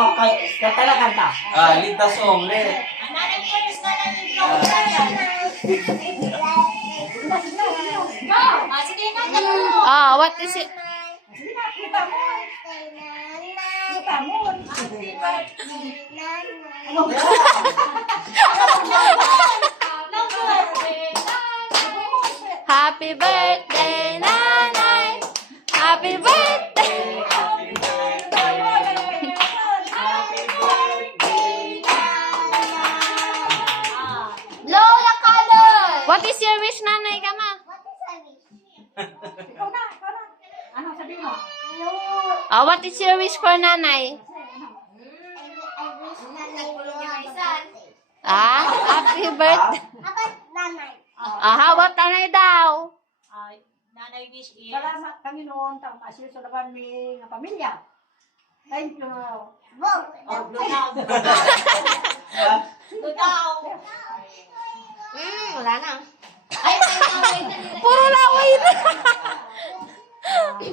Oh, kanta na kanta. Lead the song, lead. What is it? Happy birthday, Nanay! Happy birthday! Lola color! What is your wish, Nanay Kama? Ikaw na. Ano sabihin mo? What is your wish for Nanay? Happy birthday. How about Nanay daw? Nanay wish is... Salamat, Panginoon, tang asil sa laban ng pamilya. Thank you. Lugaw! Wala na. Puro laway na.